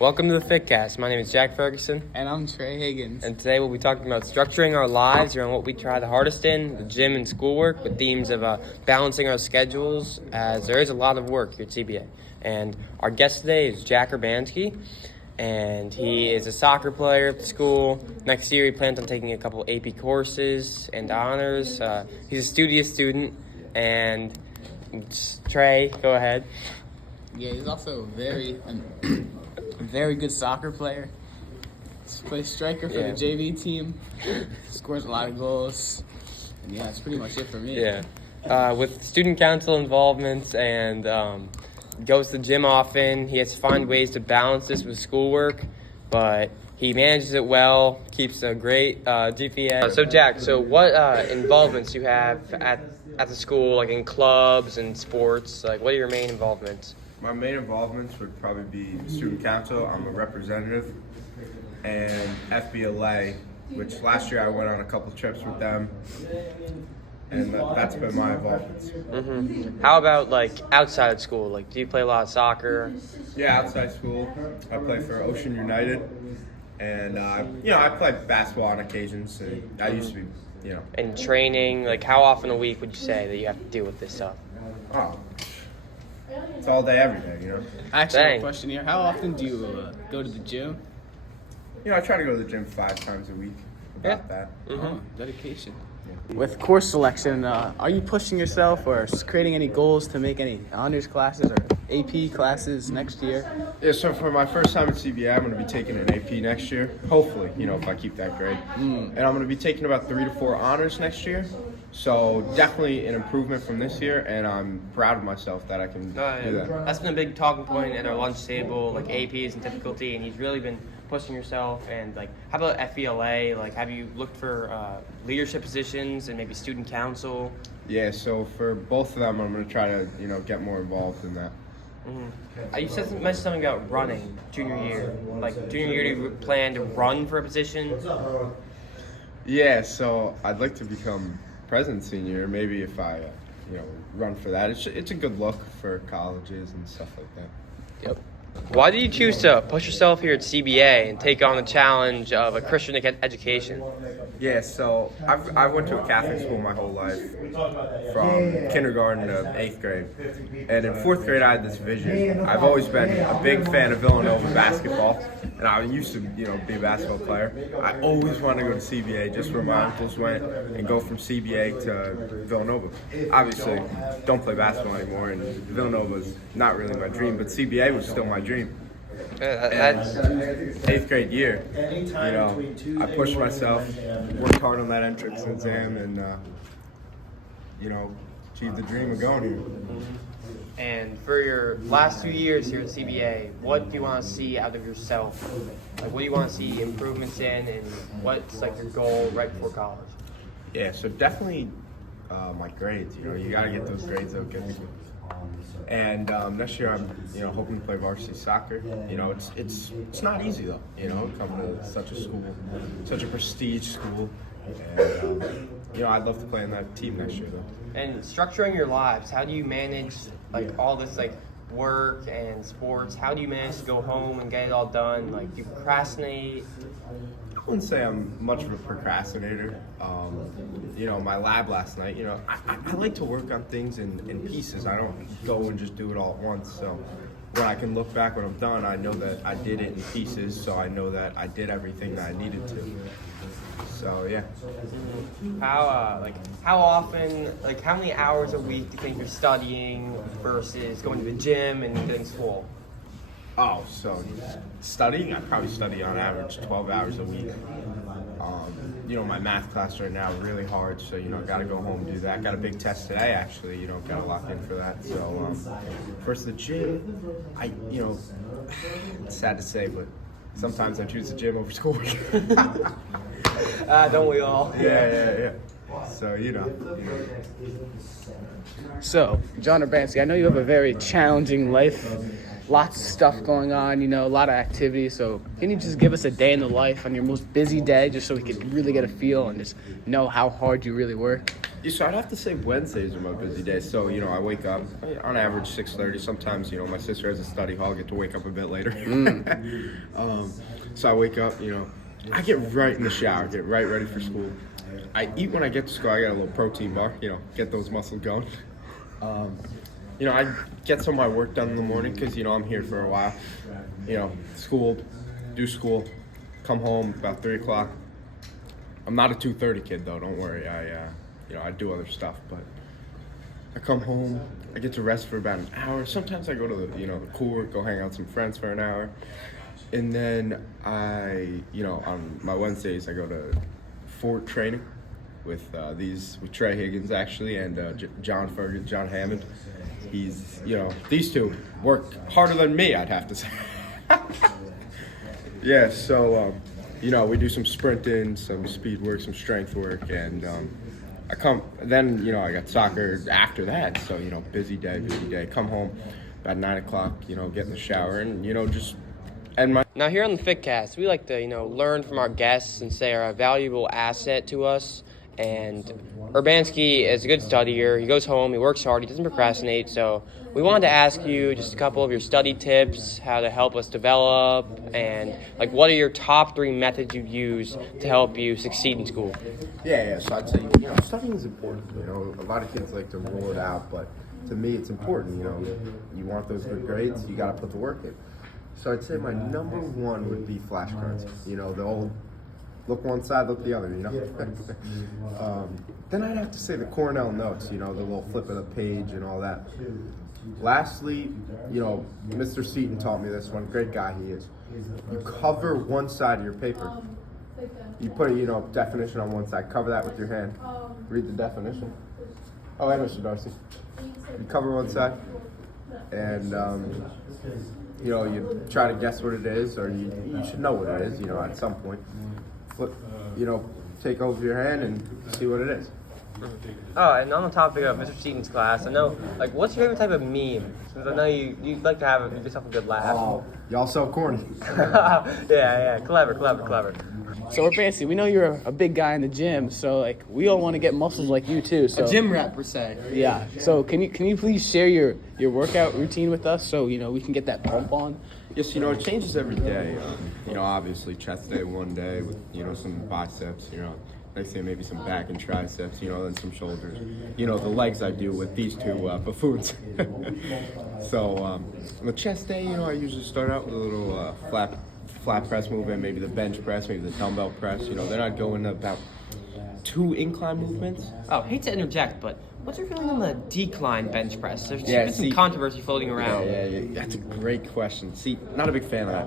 Welcome to the FitCast. My name is Jack Ferguson. And I'm Trey Higgins. And today we'll be talking about structuring our lives around what we try the hardest in, the gym and schoolwork, with themes of balancing our schedules, as there is a lot of work here at CBA. And our guest today is Jack Urbanski, and he is a soccer player at the school. Next year he plans on taking a couple AP courses and honors. He's a studious student, and Trey, go ahead. Yeah, he's also a very good soccer player. Plays striker for the JV team. Scores a lot of goals. And yeah, that's pretty much it for me. Yeah. With student council involvements and goes to the gym often, he has to find ways to balance this with schoolwork, but he manages it well, keeps a great GPA. So Jack, what involvements do you have at the school, like in clubs and sports? Like, what are your main involvements? My main involvements would probably be student council. I'm a representative, and FBLA, which last year I went on a couple trips with them, and that's been my involvements. Mm-hmm. How about like outside of school? Like, do you play a lot of soccer? Yeah, outside school, I play for Ocean United, and I play basketball on occasions. And I used to be, And training, like how often a week would you say that you have to deal with this stuff? Oh, it's all day, every day, I actually have a question here. How often do you go to the gym? I try to go to the gym 5 times a week. About that. Mm-hmm. Oh, dedication. Yeah. With course selection, are you pushing yourself or creating any goals to make any honors classes or AP classes next year? Yeah, so for my first time at CBA, I'm going to be taking an AP next year. Hopefully, if I keep that grade. And I'm going to be taking about 3 to 4 honors next year. So definitely an improvement from this year, and I'm proud of myself that I can do that. That's been a big talking point at our lunch table, like APs and difficulty, and he's really been pushing yourself. And like, how about FELA? Like, have you looked for leadership positions and maybe student council? Yeah, so for both of them, I'm going to try to get more involved in that. Mm-hmm. You mentioned something about running junior year. Like junior year, do you plan to run for a position? Yeah, so I'd like to become president senior. Maybe if I run for that, it's a good look for colleges and stuff like that. Yep. Why did you choose to push yourself here at CBA and take on the challenge of a Christian education? Yeah, so I went to a Catholic school my whole life, from kindergarten to 8th grade. And in 4th grade, I had this vision. I've always been a big fan of Villanova basketball, and I used to, be a basketball player. I always wanted to go to CBA, just where my uncles went, and go from CBA to Villanova. Obviously, don't play basketball anymore, and Villanova's not really my dream, but CBA was still my dream. That's 8th grade year, I pushed myself, worked hard on that entrance exam, and achieved the dream of going here. And for your last 2 years here at CBA, what do you want to see out of yourself? Like, what do you want to see improvements in, and what's like your goal right before college? Yeah, so definitely my grades. You got to get those grades up, And next year I'm, hoping to play varsity soccer. It's not easy though. Coming to such a school, such a prestige school, and I'd love to play in that team next year though. And structuring your lives, how do you manage all this work and sports? How do you manage to go home and get it all done? Like, do you procrastinate? I wouldn't say I'm much of a procrastinator. My lab last night, I like to work on things in pieces. I don't go and just do it all at once. So when I can look back when I'm done, I know that I did it in pieces, so I know that I did everything that I needed to. So yeah. How often, how many hours a week do you think you're studying versus going to the gym and doing school? Oh, so studying, I probably study on average 12 hours a week. My math class right now really hard, so got to go home and do that. Got a big test today, actually. Got to lock in for that. So first the gym, it's sad to say, but sometimes I choose the gym over schoolwork. Don't we all? Yeah. So So, John Urbanski, I know you have a very challenging life. lots of stuff going on, a lot of activity. So can you just give us a day in the life on your most busy day, just so we could really get a feel and just know how hard you really work? Yeah, so I'd have to say Wednesdays are my busy days. So, I wake up on average 6:30. Sometimes, my sister has a study hall. I get to wake up a bit later. So I wake up, I get right in the shower, get right ready for school. I eat when I get to school. I got a little protein bar, get those muscles going. I get some of my work done in the morning because, I'm here for a while. School, do school, come home about 3 o'clock. I'm not a 2:30 kid, though. Don't worry. I do other stuff, but I come home. I get to rest for about an hour. Sometimes I go to the court, go hang out with some friends for an hour. And then on my Wednesdays, I go to Fort training with Trey Higgins, actually, and John Hammond. He's, these two work harder than me, I'd have to say. Yeah, so, we do some sprinting, some speed work, some strength work, and I got soccer after that, so, busy day. Come home about 9 o'clock, get in the shower, and, Now here on the FitCast, we like to, learn from our guests and say are a valuable asset to us. And Urbanski is a good studier. He goes home, he works hard, he doesn't procrastinate. So we wanted to ask you just a couple of your study tips, how to help us develop, and what are your top 3 methods you use to help you succeed in school? Yeah. So I'd say, studying is important. A lot of kids like to rule it out, but to me, it's important. You want those good grades, you got to put the work in. So I'd say my number 1 would be flashcards. The old look one side, look the other, Then I'd have to say the Cornell notes, the little flip of the page and all that. Lastly, Mr. Seaton taught me this one, great guy he is. You cover one side of your paper. You put a, definition on one side, cover that with your hand. Read the definition. Oh, hey, Mr. Darcy. You cover one side, and you try to guess what it is, or you should know what it is, at some point. Flip, take over your hand and see what it is. Oh, and on the topic of Mr. Seaton's class, I know, what's your favorite type of meme? Since I know you like to give yourself a good laugh. Oh, y'all so corny. Yeah, clever. So Urbanski, we know you're a big guy in the gym, so we all want to get muscles like you too. So A gym rat per se. yeah. So can you please share your workout routine with us so we can get that pump on? Yes, it changes every day. Obviously chest day one day with some biceps. Next day maybe some back and triceps. Then some shoulders. The legs I do with these two buffoons. So on the chest day, I usually start out with a little flat press movement, maybe the bench press, maybe the dumbbell press. They're not going about 2 incline movements. Oh, hate to interject, but what's your feeling on the decline bench press? There's Yeah, been some controversy floating around. Yeah. That's a great question. See, not a big fan of that,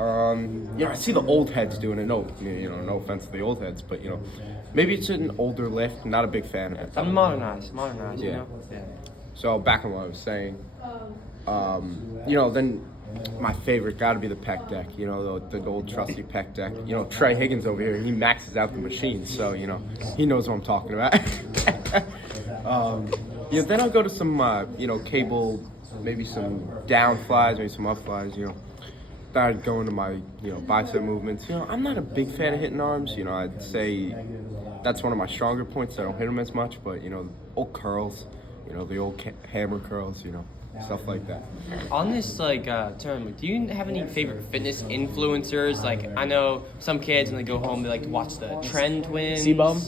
I see the old heads doing it. No offense to the old heads, but, maybe it's an older lift. Not a big fan of it. I'm modernized, Yeah. So back on what I was saying, then my favorite got to be the pec deck, the old trusty pec deck. Trey Higgins over here, he maxes out the machine, so, he knows what I'm talking about. Then I'll go to some, cable, maybe some down flies, maybe some up flies, Then I'd go into my, bicep movements. I'm not a big fan of hitting arms. I'd say that's one of my stronger points. I don't hit them as much, but, old curls, the old hammer curls, stuff like that. On this term, do you have any favorite fitness influencers? I know some kids when they go home they like to watch the Trend Twins, C-Bum?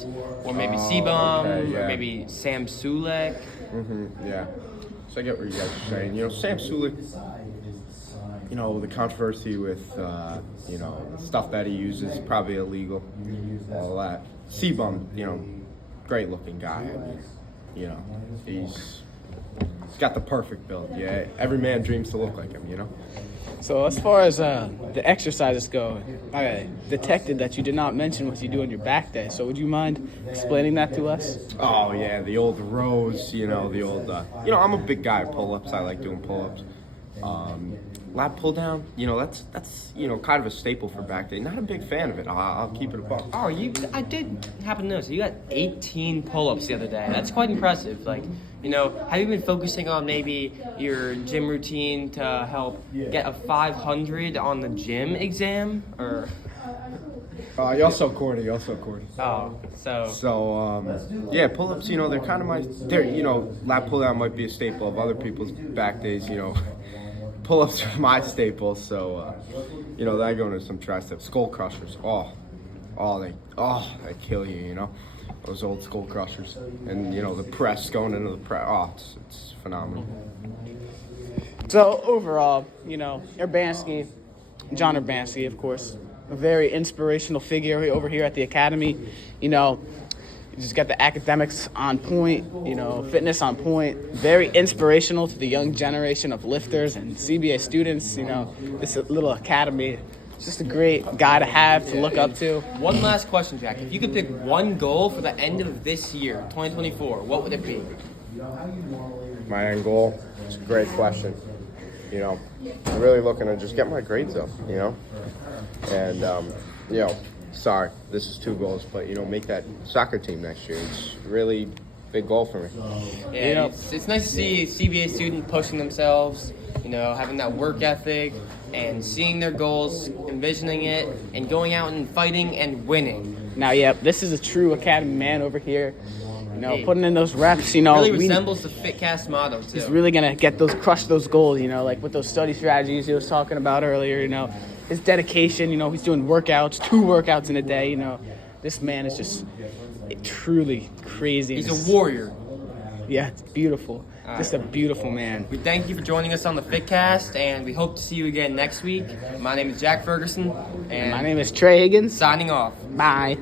or maybe C-Bum, okay, yeah. or maybe Sam Sulek. Yeah. So I get what you guys are saying. Sam Sulek, the controversy with, stuff that he uses, probably illegal, all that. C-Bum, great looking guy. He's got the perfect build. Yeah, every man dreams to look like him, So as far as the exercises go, I detected that you did not mention what you do on your back day. So would you mind explaining that to us? Oh yeah, the old rows, the old. I'm a big guy at pull-ups. I like doing pull-ups. lap pull down, that's kind of a staple for back day. Not a big fan of it. I'll keep it a buck. Oh, I did happen to notice you got 18 pull-ups the other day. That's quite impressive. Like, have you been focusing on maybe your gym routine to help get a 500 on the gym exam? Or You're so corny. oh, So pull-ups, they're kind of lap pull-down might be a staple of other people's back days, Pull-ups are my staple, so, then I go into some triceps. Skull crushers, they kill you, Those old skull crushers. And, the press, going into the press, it's phenomenal. So overall, Urbanski, John Urbanski, of course, a very inspirational figure over here at the academy. You just got the academics on point, fitness on point. Very inspirational to the young generation of lifters and CBA students. This little academy, just a great guy to have to look up to. One last question, Jack. If you could pick one goal for the end of this year, 2024, what would it be? My end goal? It's a great question. I'm really looking to just get my grades up, And, sorry, this is 2 goals, but, make that soccer team next year. It's really big goal for me. Yeah, it's nice to see CBA students pushing themselves, having that work ethic and seeing their goals, envisioning it, and going out and fighting and winning. Now, this is a true academy man over here. Putting in those reps, really resembles the FitCast motto, too. He's really going to crush those goals, like with those study strategies he was talking about earlier, his dedication, he's doing workouts, 2 workouts in a day, This man is just truly crazy. He's a warrior. Yeah, it's beautiful. Just a beautiful man. We thank you for joining us on the FitCast, and we hope to see you again next week. My name is Jack Ferguson. And my name is Trey Higgins. Signing off. Bye.